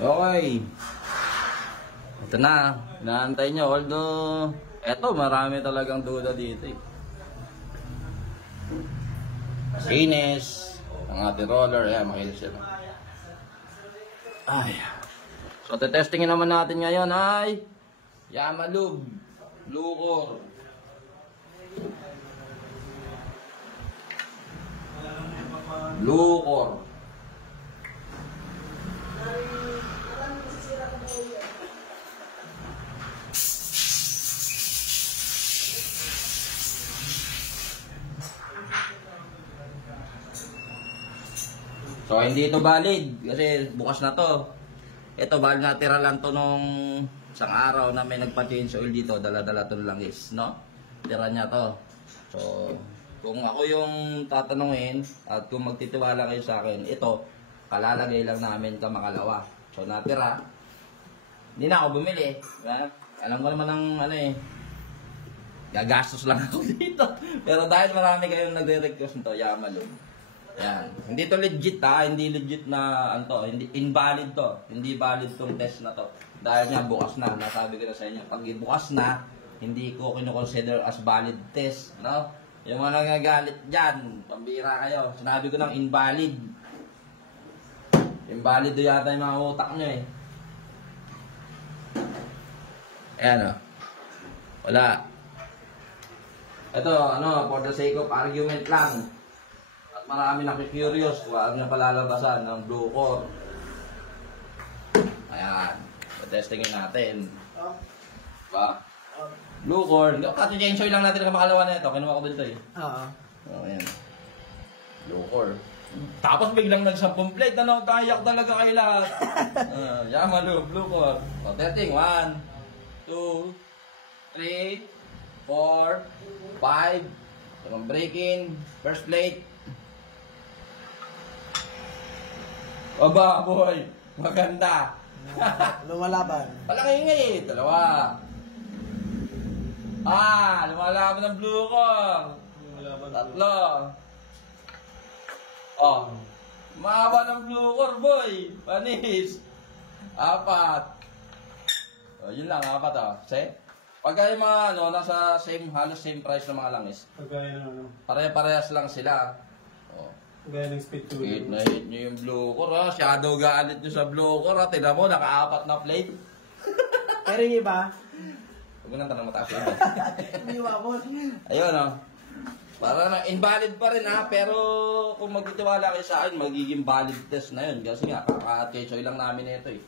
Okay. Ito na. Inaantay nyo. Although, eto, marami talagang duda dito eh. Sinis. Ang ating roller. Ayan, makilis siya. Ay. So, testingin naman natin ngayon ay Yamalube Blue Core. Blue Core. So, hindi ito valid kasi bukas na to. Ito, valid natira lang to nung isang araw na may nagpa-change oil dito. Dala-dala to ng langis, no? Tira niya to. So, kung ako yung tatanungin at kung magtitiwala kayo sa akin, ito, kalalagay lang namin ka makalawa. So, natira. Hindi na ako bumili. Diba? Alam ko naman ng ano eh. Gagastos lang ako dito. Pero dahil marami kayong nagre-request nito, Yamalube. Yan. Hindi to legit ha, hindi legit na ano, hindi invalid to. Hindi valid tong test na to. Dahil nga bukas na, nasabi ko na sa inyo, pag bukas na, hindi ko kino-consider as valid test, no? Yung mga nagagalit diyan, pambira kayo. Sinabi ko ng invalid. Invalid do yata yung mga utak nyo eh. Ayan o. Wala. Ito, ano, for the sake of argument lang. Marami nakikurious kung ano yung palalabasan ng Blue Core. Ayan. Testingin natin. Diba? Blue Core. Pati-change lang natin ang makalawa na ito. Kinuha ko dito eh. Oo. Ayan. Blue Core. Tapos biglang nag-10 plate. Ano? Tayak talaga kayo lahat. Yamalube, Blue Core. So, testing. 1, 2, 3, 4, 5. Breaking. First plate. Aba, boy. Maganda. Lumalaban. Walang ingay eh. Dalawa. Lumalaban ng Blue Core. Tatlo. Oh. Mahaba ng Blue Core, boy. Panis. 4. Oh, yun lang, 4 oh. Set. Pag kayo mga ano, nasa halos same price ng mga langis. Pagkaya ng ano. Pare-parehas lang sila. Oh. Pagkaya ng speed to Hit na hit nyo yung Blue Core ha. Shadow galit nyo sa Blue Core ha. Tignan mo, naka-4 na plate. Pero yung iba, Huwag mo nang tanong mataas yun. hindi wabot. Ayun o. Para na invalid pa rin ha. Pero kung magtitiwala kayo sa akin, magiging valid test na yun. Kasi nga, kaka-chechoy lang namin ito eh.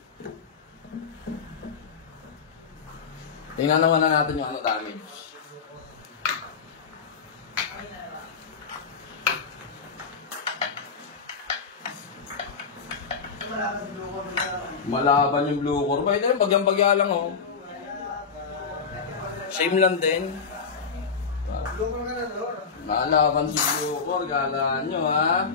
Tingnan naman na natin yung ano damage. Malaban yung Blue Core. Bakit na bagyang-bagya lang oh. Same lang din. Malaban si Blue Core. Galaan nyo ha.